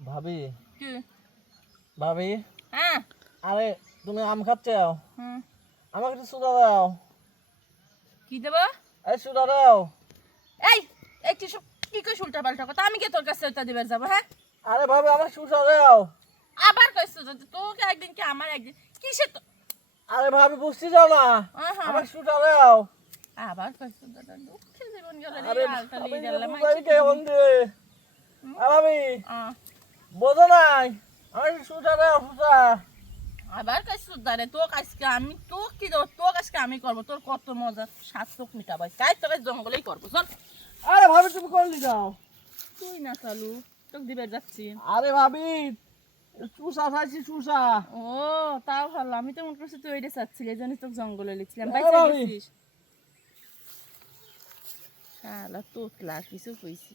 ভাবি কি ভাবি হ্যাঁ আরে তুমি আম খাচ্ছো হুম আমাকে একটু সুদা দাও কি দেব এই সুদা দাও এই এই কি সব কি কই উল্টা পাল্টা কথা আমি কে তোর কাছে ওটা দিবার যাব হ্যাঁ আরে ভাবি আমাকে সুদা দাও আবার কইছ তোকে একদিন কি আমার একদিন কিসে তো আরে ভাবি বুঝতে যাও না আহা। আমাকে সুদা দাও আবার কইছ দাদা দুঃখে জীবন গেল আরে রে আলতা ভাবি লিয়ে গেলাম বুঝাই কেমন দে ভাবি আ বোঝো নাই আমাকে সুদা দাও সুদা আবার কইছ দাদা তোক আজকে আমি তোক কি দেব তোক আজকে আমি করব তোর কত মজা সাত তোক মিটাবাই কাই তোকে জঙ্গলেই করব চল আরে ভাবি তুমি করলি যাও তুই না চালু তোক দিবার যাচ্ছি আরে ভাবি চুষা খাইছি চুষা ও তাও ভালো আমি তো মনে করছি তুই ওইটা চাচ্ছিলি এই জন্য তোকে জঙ্গলে লিখছিলাম হ্যাঁ, বাইসা ভাবি। গেছিস শালা তোতলা কিছু কইছি